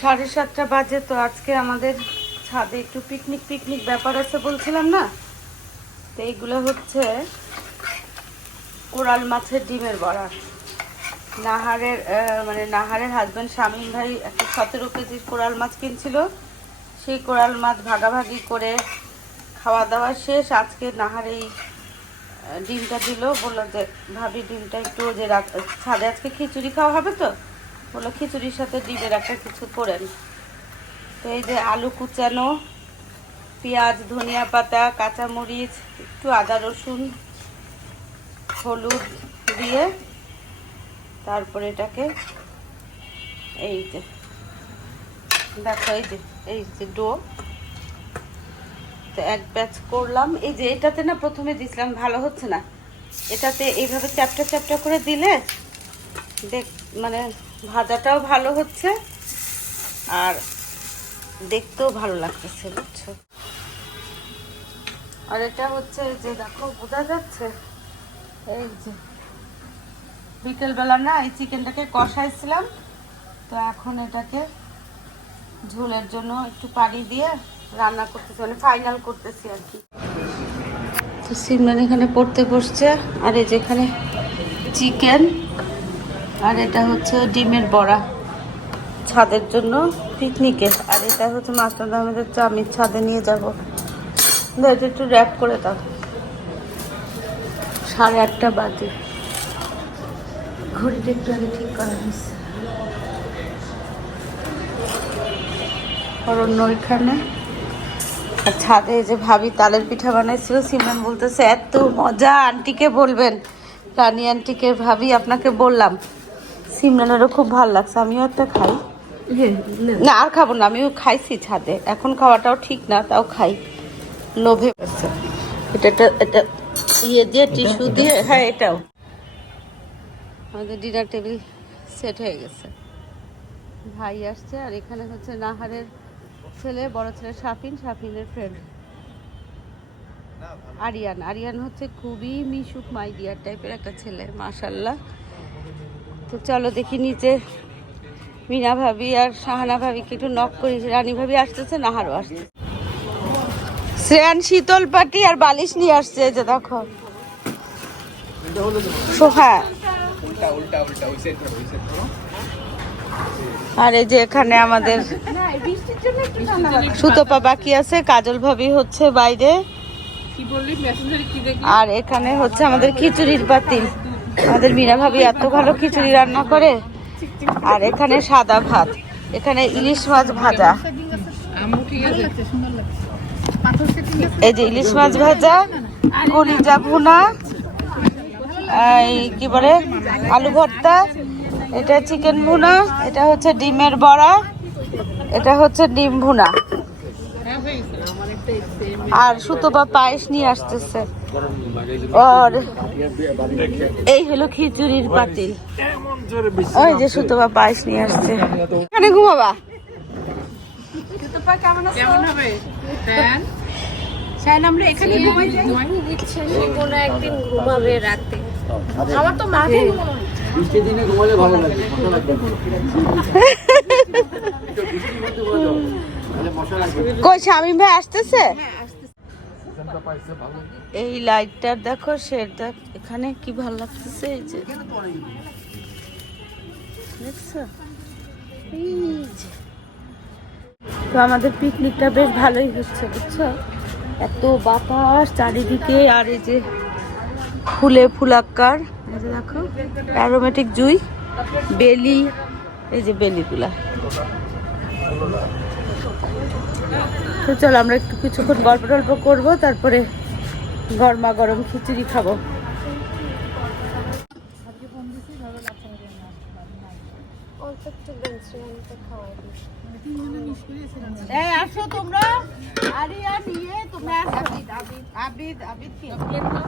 সাড়ে সাতটা বাজে তো আজকে আমাদের ছাদে একটু পিকনিক পিকনিক ব্যাপার আছে বলছিলাম না? তো এইগুলো হচ্ছে কোরাল মাছের ডিমের বড়া। নাহারের মানে নাহারের হাজব্যান্ড শামীম ভাই একটা সতেরো কেজির কোরাল মাছ কিনছিল। সেই কোরাল মাছ ভাগাভাগি করে খাওয়া দাওয়া শেষ। আজকে নাহার এই ডিমটা দিল। বলল যে, ভাবি, ডিমটা একটু যে ছাদে আজকে খিচুড়ি খাওয়া হবে তো? বলল খিচুড়ির সাথে ডিমের একটা কিছু করেন তো এই যে আলু কুচানো, পেঁয়াজ, ধনিয়া পাতা, কাঁচামরিচ, একটু আদা, রসুন, হলুদ দিয়ে তারপরে এটাকে এই যে, দেখো এই যে এই যে ডো। তো এক ব্যাচ করলাম। এই যে এটাতে না প্রথমে দিছিলাম, ভালো হচ্ছে না। এটাতে এইভাবে চ্যাপটা চ্যাপটা করে দিলে দেখ মানে ভাজাটাও ভালো হচ্ছে আর দেখতেও ভালো লাগতেছে, বুঝছ? আর এটা হচ্ছে যে দেখো, বোঝা যাচ্ছে? এই যে বিকেলবেলা না এই চিকেনটাকে কষাইছিলাম, তো এখন এটাকে ঝোলের জন্য একটু পানি দিয়ে রান্না করতেছি মানে ফাইনাল করতেছি আর কি। তো সিমরান এখানে পড়তে বসছে, আর এই যেখানে চিকেন আর এটা হচ্ছে ডিমের বড়া। ছাদের জন্য পিকনিকে আর এটা হচ্ছে মাস্টার আহমেদের চা আমি ছাদে নিয়ে যাব। এটা একটু র্যাপ করে দাও। সাড়ে আটটা বাজে। ঘড়িটা একটু আগে ঠিক করা হয়েছে। অরণ্য ওইখানে আর ছাদে যে ভাবি তালের পিঠা বানাইছিল, সিমরান বলতেছে, এত মজা, আন্টিকে বলবেন। রানী আন্টিকে, ভাবি আপনাকে বললাম। সিমরানেরও খুব ভালো লাগছে আমিও একটা খাই। না। আর খাব না আমিও খাইছি ছাদে। এখন খাওয়াটাও ঠিক না তাও খাই। লোভে এটা এটা এটা ইয়ে দিয়ে টিস্যু দিয়ে হ্যাঁ এটাও। আমাদের ডিনার টেবিল সেট হয়ে গেছে। ভাই আসছে আর এখানে হচ্ছে নাহারের ছেলে বড় ছেলে শাফিন শাফিনের ফ্রেন্ড আরিয়ান আরিয়ান হচ্ছে খুবই মিশুক মাই মাইডিয়ার টাইপের একটা ছেলে মাশাল্লাহ। তো চলো দেখি নিচে মিনা ভাবি আর শাহানা ভাবিকে একটু নক করি। রানী ভাবি আসতেছে না নাহারও আসছে। শ্রেয়ান শীতল পাটি আর বালিশ নিয়ে আসছে এই যে দেখো। সোফা আর এই যে এখানে আমাদের সুতপা বাকি আছে কাজল ভাবি হচ্ছে বাইরে। আর এখানে হচ্ছে আমাদের খিচুড়ির পাতিল আমাদের মীরা ভাবি এত ভালো খিচুড়ি রান্না করে। আর এখানে সাদা ভাত। এখানে ইলিশ মাছ ভাজা। এই যে ইলিশ মাছ ভাজা, কলিজা ভুনা, এই কি বলে, আলু ভর্তা, এটা চিকেন ভুনা, এটা হচ্ছে ডিমের বড়া, এটা হচ্ছে ডিম ভুনা। আর সুতোপা পায়েস নিয়ে আসতেছে। আর এই হলো খিচুড়ির পাতিল ওই যে সুতোপা পায়েস নিয়ে আসছে। এখানে ঘুমাবা। কেমন হবে? আমরা এখানে ঘুমাই কোনো একদিন ঘুমাবে রাতে। আমার তো মাঠে বৃষ্টির দিনে ঘুমালে ভালো লাগে কই স্বামী ভাই আসতেছে? এই লাইটটার দেখো সেটা এখানে কি ভালো লাগতেছে, এই যে। এই যে। তো আমাদের পিকনিকটা বেশ ভালোই হচ্ছে, বুঝছ? এত বাতাস চারিদিকে, আর এই যে ফুলে ফুলাক্কার দেখো অ্যারোমেটিক জুই, বেলি, এই যে বেলিগুলা। তো চলো, আমরা একটু কিছুক্ষণ গল্প টল্প করব, তারপরে গরমা গরম খিচুড়ি খাব। আসো তোমরা। আরিয়া তোমরা আবিদ আবিদ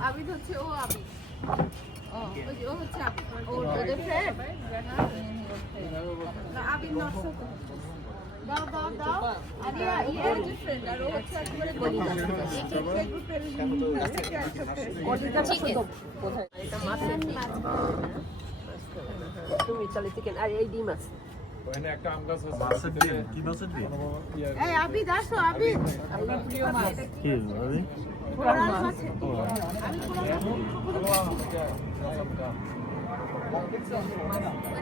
আবিদ হচ্ছে ও আবিদ। ও হচ্ছে আবিদ। ও তোদের friend? না, আবিদ নটস দাও দাও দাও আরিয়া ইয়ে ফ্রেন্ড আর ও হচ্ছে একেবারে কলিজা তুমি চলে চিকেন আর এই ডিম আছে ওখানে একটা আম গাছ আছে মাছের ডিম কি মাছের ডিম এই আবিদ আসো আবিদ আপনার প্রিয় মাছ কি ভাবি কোরাল মাছ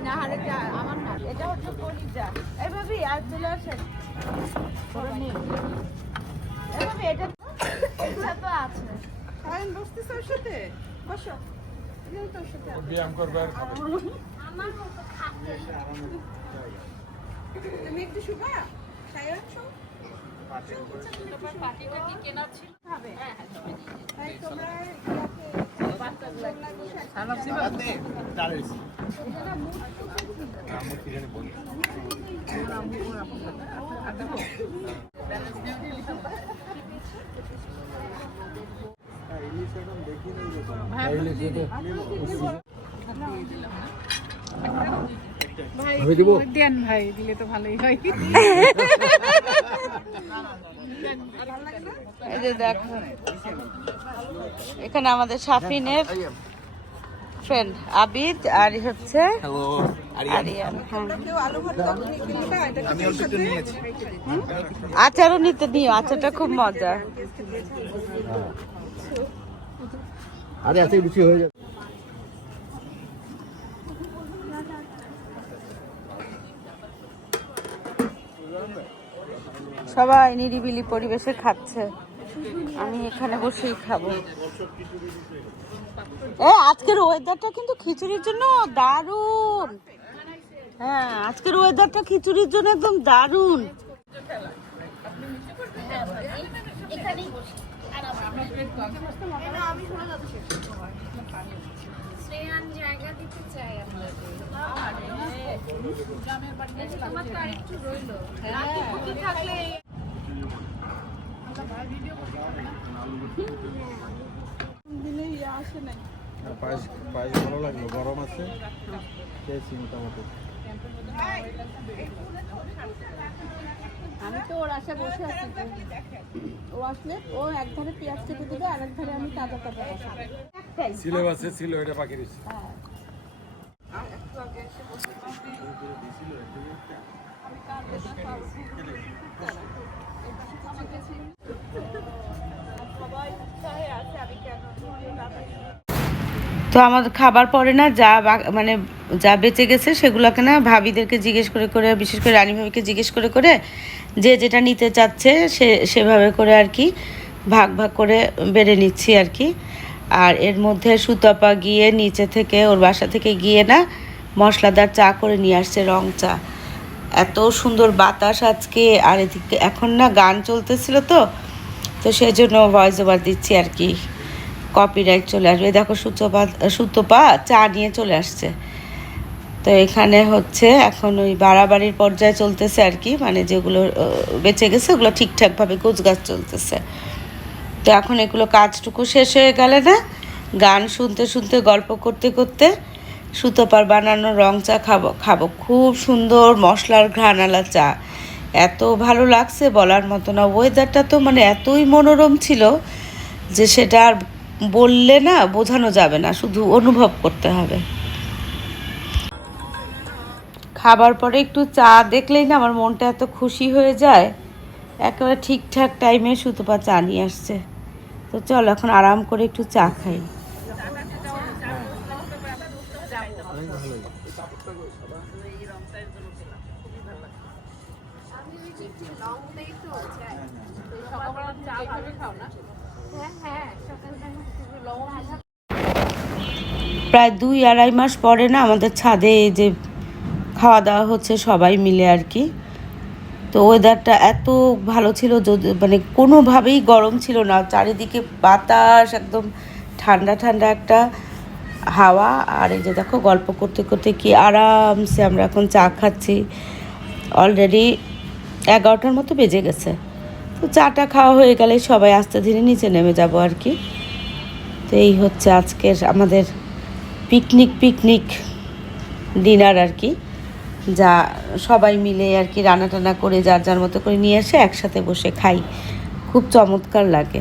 না আরেকটা আমার না এটা হচ্ছে কলিজা। এই আর চলে আসেন। এই ভাবি এটা তো আছে। সায়ন বসতেছে ওর সাথে? বসো। তোর সাথে ব্যায়াম করবে আমার মতো খাতে তুমি একটু শুবা? সায়ন শো তোমার কি কেনা ছিল? খাবে। তাই তোমরা ইয়াতে বাচ্চাগুলো বসে আমি দিব দেন ভাই দিলে তো ভালোই হয়। এই যে দেখো এখানে আমাদের সাফিনের ফ্রেন্ড আবিদ আর হচ্ছে হ্যাঁ। আচারও নিতে নিও আচারটা খুব মজা। আরে আজকে বেশি হয়ে যাবে সবাই নিরিবিলি পরিবেশে খাচ্ছে। আমি এখানে বসেই খাব। এ আজকের ওয়েদারটা কিন্তু খিচুড়ির জন্য দারুণ। হ্যাঁ আজকের ওয়েদারটা খিচুড়ির জন্য একদম দারুণ। জায়গা দিতে চাই আপনাকে এই যে তোমার তো আরেকটু রইল রাতে কুকি থাকলে দিলে ইয়ে আসে নাই পায়েস পায়েস ভালো লাগল গরম আছে। খেয়েছি মোটামুটি আমি তো ওর আশা বসে আছি ও আসলে ও এক ধারে পেঁয়াজ কেটে দেবে আর এক ধারে আমি তাজা তাজা সিলেবাসে ছিল এটা বাকি রয়েছে। তো আমাদের খাবার পরে না যা মানে যা বেঁচে গেছে সেগুলোকে না ভাবিদেরকে জিজ্ঞেস করে করে, বিশেষ করে রানী ভাবিকে জিজ্ঞেস করে করে যে যেটা নিতে চাচ্ছে সে, সেভাবে করে আর কি ভাগ ভাগ করে বেড়ে নিচ্ছি আর কি। আর এর মধ্যে সুতপা গিয়ে নিচে থেকে ওর বাসা থেকে গিয়ে না মশলাদার চা করে নিয়ে আসছে, রং চা। এত সুন্দর বাতাস আজকে, আর এদিকে এখন না গান চলতেছিল তো তো সেই জন্য ভয়েস ওভার দিচ্ছি আর কি। কপিরাইট চলে আসবে। দেখো সুতপা সুতপা চা নিয়ে চলে আসছে। তো এখানে হচ্ছে এখন ওই বাড়াবাড়ির পর্যায়ে চলতেছে আর কি মানে যেগুলো বেঁচে গেছে ওগুলো ঠিকঠাকভাবে গোছগাছ চলতেছে। তো এখন এগুলো কাজটুকু শেষ হয়ে গেলে না, গান শুনতে শুনতে, গল্প করতে করতে সুতোপার বানানো রং চা খাব খাব। খুব সুন্দর মশলার ঘ্রাণালা চা। এত ভালো লাগছে বলার মতো না। ওয়েদারটা তো মানে এতই মনোরম ছিল যে সেটা আর বললে না বোঝানো যাবে না, শুধু অনুভব করতে হবে। খাবার পরে একটু চা দেখলেই না আমার মনটা এত খুশি হয়ে যায়, একেবারে ঠিকঠাক টাইমে সুতপা চা নিয়ে আসছে। তো চলো এখন আরাম করে একটু চা খাই। প্রায় দুই আড়াই মাস পরে না আমাদের ছাদে এই যে খাওয়া দাওয়া হচ্ছে, সবাই মিলে আর কি। তো ওয়েদারটা এত ভালো ছিল যদি মানে কোনোভাবেই গরম ছিল না। চারিদিকে বাতাস, একদম ঠান্ডা ঠান্ডা একটা হাওয়া। আর এই যে দেখো, গল্প করতে করতে কি আরামসে আমরা এখন চা খাচ্ছি। অলরেডি এগারোটার মতো বেজে গেছে। তো চাটা খাওয়া হয়ে গেলে সবাই আস্তে ধীরে নিচে নেমে যাব আর কি। তো এই হচ্ছে আজকের আমাদের পিকনিক পিকনিক ডিনার আর কি, যা সবাই মিলে আর কি রান্না টান্না করে যার যার মতো করে নিয়ে এসে একসাথে বসে খাই। খুব চমৎকার লাগে।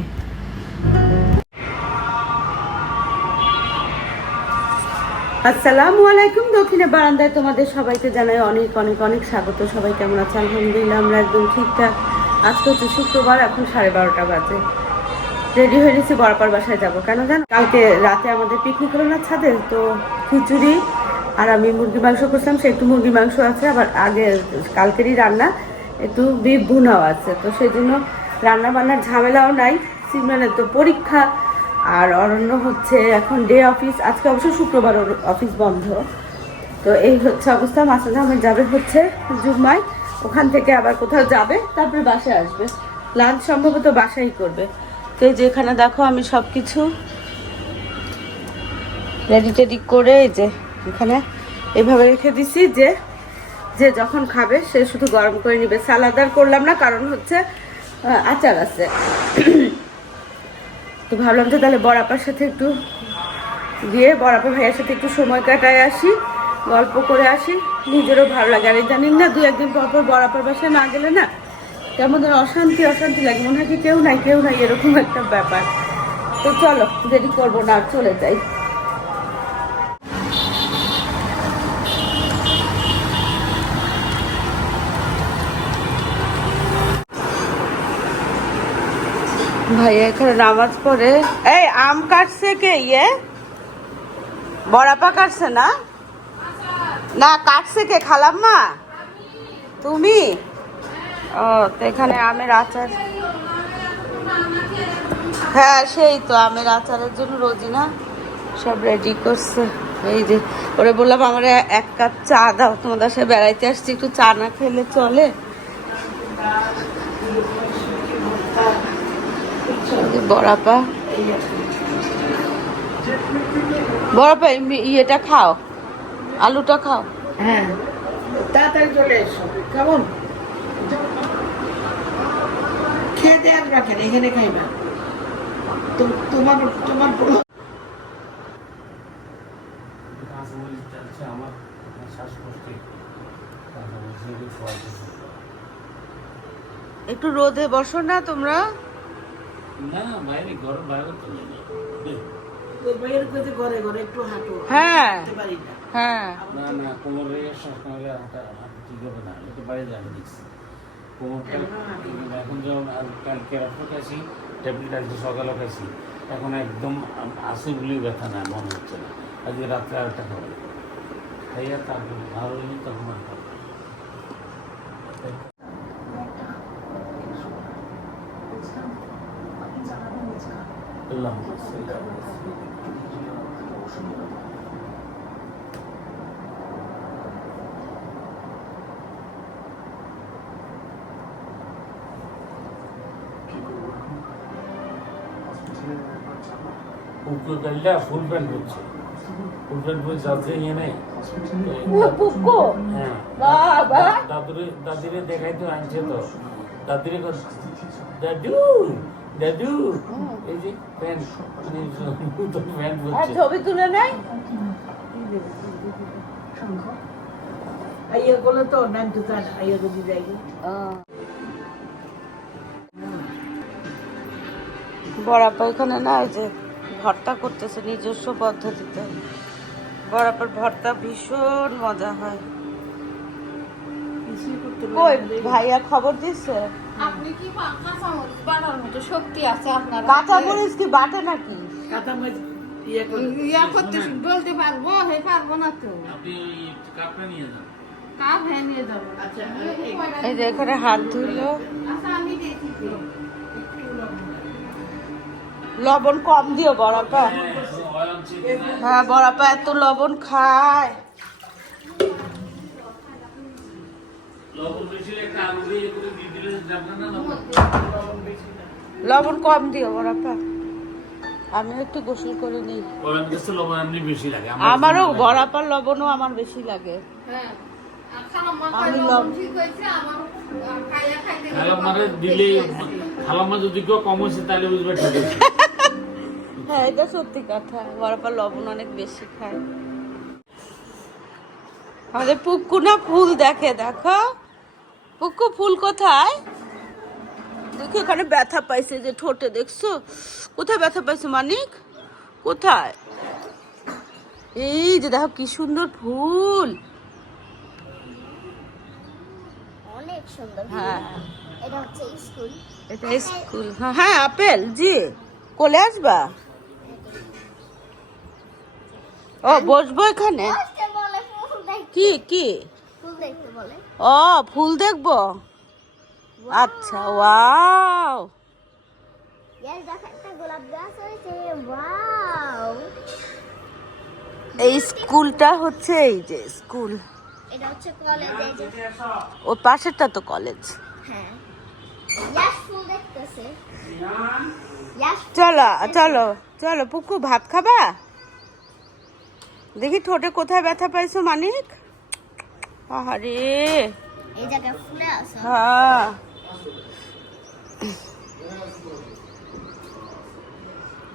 আসসালামু আলাইকুম, দক্ষিণে বারান্দায় তোমাদের সবাইকে জানাই অনেক অনেক অনেক স্বাগত। সবাই কেমন আছে? আলহামদুলিল্লাহ, আমরা একদম ঠিকঠাক। আজকে হচ্ছে শুক্রবার, এখন সাড়ে বারোটা বাজে। রেডি হয়ে নিয়েছি বরাপার বাসায় যাব। কেন জানো? কালকে রাতে আমাদের পিকনিক হলো না ছাদে, তো খিচুড়ি আর আমি মুরগি মাংস করছিলাম, সে একটু মুরগি মাংস আছে, আবার আগে কালকেরই রান্না, একটু বিফ ভুনাও আছে। তো সেই জন্য রান্না বান্নার ঝামেলাও নাই সিমরানের তো পরীক্ষা। আর অরণ্য হচ্ছে এখন ডে অফিস আজকে অবশ্য শুক্রবার অফিস বন্ধ। তো এই হচ্ছে অবস্থা মাসুদ আহমেদ যাবে হচ্ছে জুম্মায়, ওখান থেকে আবার কোথাও যাবে, তারপরে বাসায় আসবে। লাঞ্চ সম্ভবত বাসায় করবে। তো যেখানে দেখো, আমি সব কিছু রেডি টেডি করে এই যে এখানে এভাবে রেখে দিছি যে যে যখন খাবে সে শুধু গরম করে নিবে। সালাদার করলাম না, কারণ হচ্ছে আচার আছে। তো ভাবলাম যে তাহলে বড়াপার সাথে একটু গিয়ে বড়াপা ভাইয়ের সাথে একটু সময় কাটায় আসি, গল্প করে আসি। নিজেরও ভালো লাগে। আর জানি না দু একদিন পর পর বড়াপার বাসায় না গেলে না কেমন যেন অশান্তি অশান্তি লাগে। মনে হয় কি কেউ নাই কেউ নাই, এরকম একটা ব্যাপার। তো চলো, দেরি করব না, আর চলে যাই। ভাইয়া, এখানে নামাজ পড়ে। এই, আম কাটছে কে? ইয়ে? বড়াপা কাটছে না? না, কাটছে কে? খালাম্মা? তুমি? ও, তো এখানে আমের আচার। হ্যাঁ সেই তো আমের আচারের জন্য রোজিনা সব রেডি করছে। এই যে, ওরে বললাম, আমার এক কাপ চা দাও, তোমাদের সাথে বেড়াইতে আসছি, একটু চা না খেলে চলে। বড়াপা। বড়াপা ইয়েটা খাও। আলুটা খাও। হ্যাঁ তাড়াতাড়ি চলে এসো। কেমন? খেয়ে আসবা কেন এখানে খাইবা তো- তোমার তোমার একটু রোদে বসো না তোমরা। না বাইরে গরম বাইরে তো বাইরের কাছে ঘরে ঘরে একটু হ্যাঁ। হাঁটতে পারি না। হ্যাঁ। না না কোমরে সবসময় হাঁটা হাঁটা ঠিক হবে না একটু বাইরে যাবে দেখছি। কোমরটা এখন আজ কালকে রাত্রে খাইছি ট্যাবলেট আজকে সকালে খাইছি। এখন একদম আছে বলেই ব্যথা না মনে হচ্ছে না। আজকে রাত্রে আরেকটা খাব খাইয়া তারপর ভালো হইলে তখন আর খাব আল্লাহ গাড়িটা ফুল প্যান্ট করছে ফুল প্যান্ট করে যাচ্ছে ইয়ে নেই। হ্যাঁ। বাবা। দাদুরে দাদিরে দেখাই তো আনছে তো। দাদিরে দাদু দাদু এই যে প্যান্ট প্যান্ট করছে ছবি তুলে নেই তো নাম যাই। বড়াপা এখানে না এই যে ভর্তা করতেছে নিজস্ব পদ্ধতিতে। বড়াপার ভর্তা ভীষণ মজা হয়। কই ভাইয়া খবর দিচ্ছে আপনি কি কাঁচামরিচ বাড়ার মতো শক্তি আছে আপনার কি বাটে নাকি? কাঁথা ইয়ে করতে বলতে পারব হে পারব না তো। আপনি কাপটা নিয়ে যান। কাপ হ্যাঁ নিয়ে যাব। আচ্ছা এই যে এখানে হাত ধুইলো আচ্ছা আমি দেখি। তো। লবণ কম দিও বড়াপা। হ্যাঁ বড়াপা এত লবণ খায়। লবণ কম দিও বড়াপা। আমি একটু গোসল করে নিই। ওরান কাছে লবণ এমনি বেশি লাগে আমারও বড়াপার লবণও আমার বেশি লাগে। হ্যাঁ খালাম্মা আমি লবণ ঠিক হয়েছে আমার খাইয়া খাইতে দিলে খালাম্মা যদি কেউ কম হয়েছে তাহলে বুঝবে ঠিক আছে। হ্যাঁ এটা সত্যি কথা। বড়াপার লবণ অনেক বেশি খায়। আমাদের পুক্কু না ফুল দেখে দেখো। পুক্কু ফুল কোথায়? দেখো এখানে ব্যথা পাইছে যে ঠোঁটে দেখছ? কোথায় ব্যথা পাইছে মানিক? কোথায়? এই যে দেখো কি সুন্দর ফুল। অনেক সুন্দর হ্যাঁ। এটা হচ্ছে স্কুল। এটা স্কুল হ্যাঁ হ্যাঁ আপেল জি। কোলে আসবা? ও বসবো এখানে? কি কি? ও ফুল দেখব? আচ্ছা ওয়াও। এই স্কুলটা হচ্ছে এই যে স্কুল। এটা হচ্ছে কলেজ এই পাশেরটা তো কলেজ। হ্যাঁ। চলো চলো চলো পুকু ভাত খাবা? দেখি ঠোঁটে কোথায় ব্যথা পাইছো মানিক? আছে হ্যাঁ।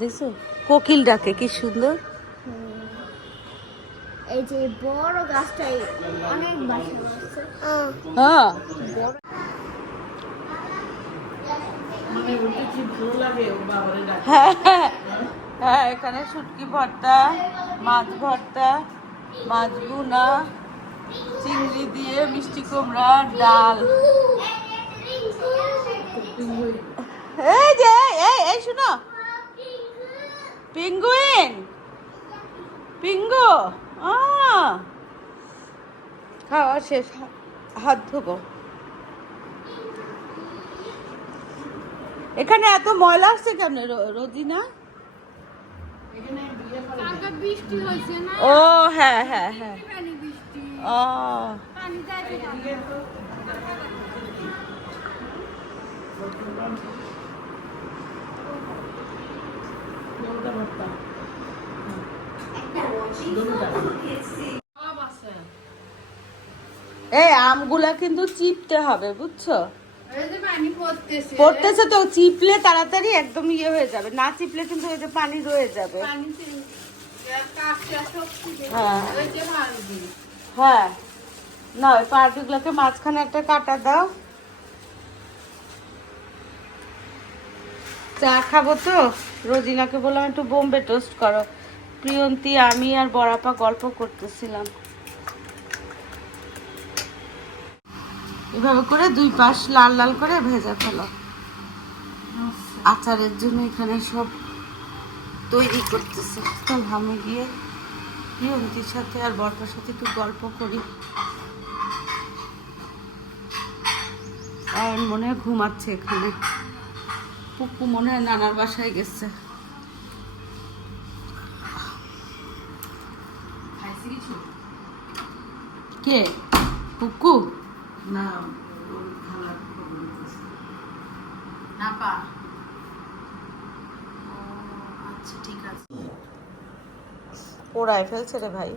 দেখছ? কোকিল ডাকে কি সুন্দর। এই যে বড় গাছটাই অনেক বাসা হ্যাঁ। হ্যাঁ, হ্যাঁ, এখানে শুটকি ভর্তা মাছ ভর্তা মাছ ভুনা চিংড়ি দিয়ে মিষ্টি কুমড়া ডাল। এই যে এই এই শুনো। পিঙ্গুইন। পিঙ্গু। খাওয়া শেষ হাত ধোবো। এখানে এত ময়লা আসছে কেন রোজিনা? ও হ্যাঁ হ্যাঁ হ্যাঁ। ও। এই আমগুলা কিন্তু চিপতে হবে বুঝছ? পড়তেছে। তো চিপলে তাড়াতাড়ি একদম ইয়ে হয়ে যাবে। না চিপলে কিন্তু ওই যে পানি রয়ে যাবে। হ্যাঁ। হ্যাঁ। না ওই পার্টিগুলোকে মাঝখানে একটা কাটা দাও। চা খাব তো? রোজিনাকে বললাম একটু বোম্বে টোস্ট করো। প্রিয়ন্তী আমি আর বড়াপা গল্প করতেছিলাম। এভাবে করে দুই পাশ লাল লাল করে ভেজে ফেলো। আচারের জন্য এখানে সব তৈরি করতেছে। তো আমি গিয়ে প্রিয়ন্তীর সাথে আর বরটার সাথে একটু গল্প করি। আর মনে হয় ঘুমাচ্ছে এখানে। পুকু মনে হয় নানার বাসায় গেছে। কে? পুকু? না না পা আচ্ছা ঠিক আছে। পোড়ায় ফেলছে রে ভাই।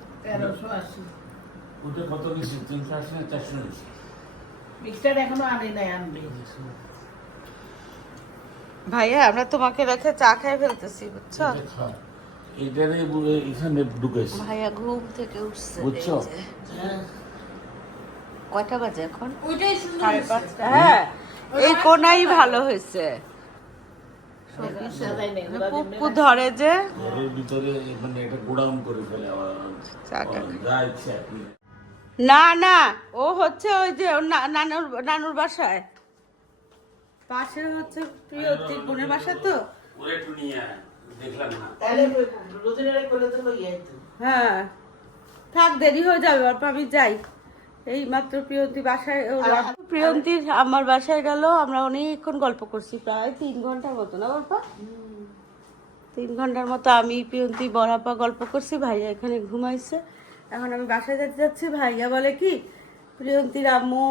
ওটা কত নিচ্ছে তিনশো আশি না চারশো মিক্সচার এখনও আনে নাই আনবে। ভাইয়া আমরা তোমাকে রেখে চা খেয়ে ফেলতেছি বুঝছ? এটারে এখানে ঢুকেছে। ভাইয়া ঘুম থেকে উঠছে বুঝছ? কয়টা বাজে এখন? সাড়ে পাঁচটা। হ্যাঁ। এই কোনাই ভালো হয়েছে। সাজাই পুকু ধরে যে ঘরের ভিতরে মানে একটা গোডাউন করে ফেলে আবার। চাটা যা ইচ্ছে আপনি না না ও হচ্ছে ওই যে ওর না- নানুর নানুর বাসায়। পাশে হচ্ছে প্রিয়তির বোনের বাসা তো। হ্যাঁ। থাক দেরি হয়ে যাবে অল্প আমি যাই। এই মাত্র প্রিয়ন্তী বাসায় প্রিয়ন্তীর আমার বাসায় গেল আমরা অনেকক্ষণ গল্প করছি প্রায় তিন ঘণ্টার মতো না গল্প তিন ঘণ্টার মতো আমি প্রিয়ন্তী বড়াপা গল্প করছি ভাইয়া এখানে ঘুমাইছে। এখন আমি বাসায় যেতে যাচ্ছি ভাইয়া বলে কি প্রিয়ন্তীর আম্মু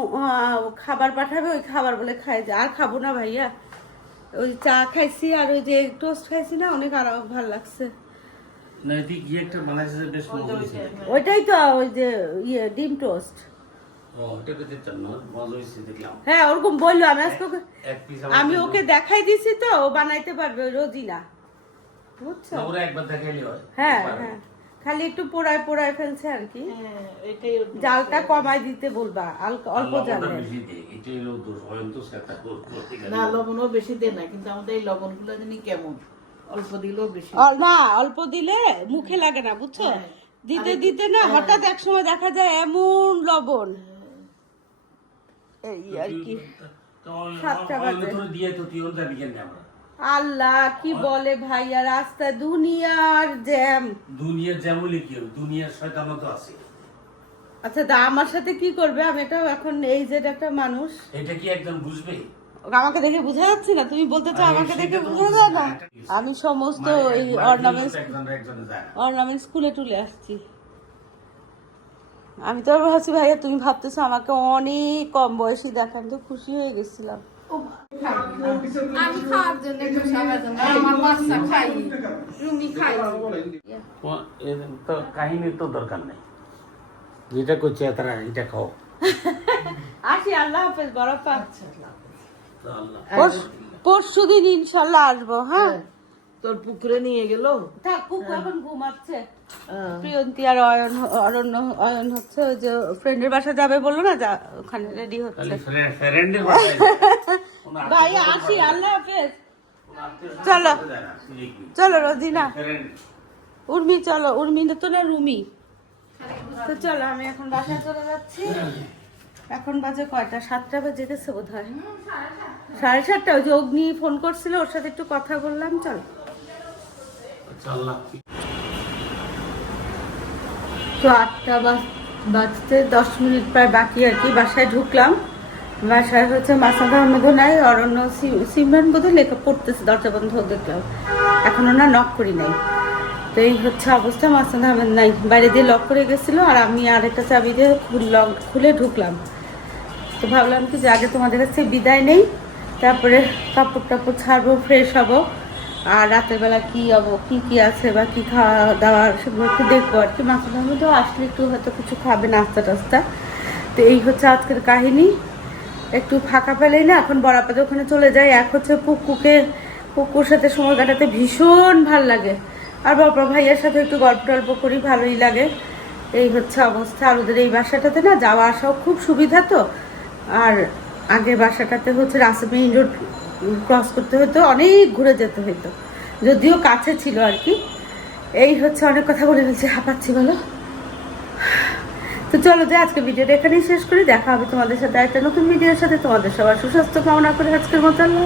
খাবার পাঠাবে ওই খাবার বলে খাই যে আর খাব না ভাইয়া। ওই চা খাইছি আর ওই যে টোস্ট খাইছি না অনেক আরাম ভালো লাগছে। ওইটাই তো ওই যে ইয়ে ডিম টোস্ট। হ্যাঁ ওরকম বলল আমি আজকে আমি ওকে দেখাই দিছি তো ও বানাইতে পারবে ওই রোজিনা বুঝছ? ওরা একবার দেখাইলে হয় হ্যাঁ হ্যাঁ। খালি একটু পোড়ায় পোড়ায় ফেলছে আর কি। হ্যাঁ জালটা কমাই দিতে বলবা অল্প জালে। না লবণও বেশি দেয় না কিন্তু আমাদের এই লবণগুলো জানি কেমন অল্প দিলেও বেশি। না অল্প দিলে মুখে লাগে না বুঝছ? দিতে দিতে না হঠাৎ এক সময় দেখা যায় এমন লবণ। এই আর কি। সাতটা বাজে। দিয়ে তো তুই ওর যাবি আমরা। আল্লাহ কি বলে ভাইয়া রাস্তায় দুনিয়ার জ্যাম। দুনিয়ার যেমনই কি হবে, দুনিয়ার আছে। আচ্ছা তা আমার সাথে কি করবে? আমি এটা এখন এই যে একটা মানুষ। এটা কি একজন বুঝবে? আমাকে দেখে বোঝা যাচ্ছে না? তুমি বলতে চাও আমাকে দেখে বোঝা যায় না। আমি সমস্ত মানে এই অর্নামেন্টস দিলেও তো একজন একজনে যায় না। অর্নামেন্ট স্কুলে টুলে আসছি। আমি তো ভাবছি ভাইয়া তুমি ভাবতেছো আমাকে অনেক কম বয়সী দেখা আমি তো খুশি হয়ে গেছিলাম। আমি খাওয়ার জন্য আমার বাচ্চা খাই রুমি খাই। তো কাহিনীর তো দরকার নেই। যেটা করছে তারা এটা খাও। আসি আল্লাহ হাফেজ বরফা আল্লাহ পরশু দিন ইনশাল্লাহ আসব হ্যাঁ। তোর পুকুরে নিয়ে গেল? থাক কুকু এখন ঘুমাচ্ছে। প্রিয়ন্তী আর অয়ন অরণ্য অয়ন হচ্ছে ওই যে ফ্রেন্ডের বাসা যাবে বলল না যা ওখানে রেডি হচ্ছে। ভাই আসি আল্লাহ হাফেজ। চলো। চলো রোজিনা। উর্মি চলো উর্মি তো না রুমি। তো চলো আমি এখন বাসায় চলে যাচ্ছি। এখন বাজে কয়টা? সাতটা বাজে গেছে বোধ হয় সাড়ে সাতটা? ওই যে অগ্নি ফোন করছিল ওর সাথে একটু কথা বললাম চলো। আচ্ছা, আল্লাহ তো আটটা বাজতে দশ মিনিট প্রায় বাকি আর কি বাসায় ঢুকলাম। বাসায় হচ্ছে মাসাদ আহমেদও নাই অরণ্য সিমরান বোধহয় লেখা পড়তেছে দরজা বন্ধ দেখলাম এখনও না নক করি নাই। তো এই হচ্ছে অবস্থা মাসাদ আহমেদ নাই। বাইরে দিয়ে লক করে গেছিল আর আমি আরেকটা চাবি দিয়ে খুললাম খুলে ঢুকলাম। তো ভাবলাম কি যে আগে তোমাদের কাছে বিদায় নেই তারপরে কাপড় টাপড় ছাড়বো ফ্রেশ হব। আর রাতের বেলা কি হব, কি কি আছে বা কি খাওয়া দাওয়া সেগুলো একটু দেখব আর কি। মাসুদ আহমেদও আসলে একটু হয়তো কিছু খাবে নাস্তা টাস্তা। তো এই হচ্ছে আজকের কাহিনী। একটু ফাঁকা পেলেই না, এখন বরাপাতে ওখানে চলে যাই এক হচ্ছে পুকুকে, পুকুর সাথে সময় কাটাতে ভীষণ ভালো লাগে। আর বাবা ভাইয়ের সাথে একটু গল্প টল্প করি, ভালোই লাগে। এই হচ্ছে অবস্থা। আর ওদের এই বাসাটাতে না যাওয়া আসাও খুব সুবিধা তো। আর আগের বাসাটাতে হচ্ছে রাস্তা মেইন রোড ক্রস করতে হতো অনেক ঘুরে যেতে হতো যদিও কাছে ছিল আর কি। এই হচ্ছে অনেক কথা বলে ফেলছি, হাঁপাচ্ছি, বলো। তো চলো, যে আজকে ভিডিওটা এখানেই শেষ করি। দেখা হবে তোমাদের সাথে একটা নতুন ভিডিওর সাথে। তোমাদের সবার সুস্বাস্থ্য কামনা করে আজকের মতো আল্লাহ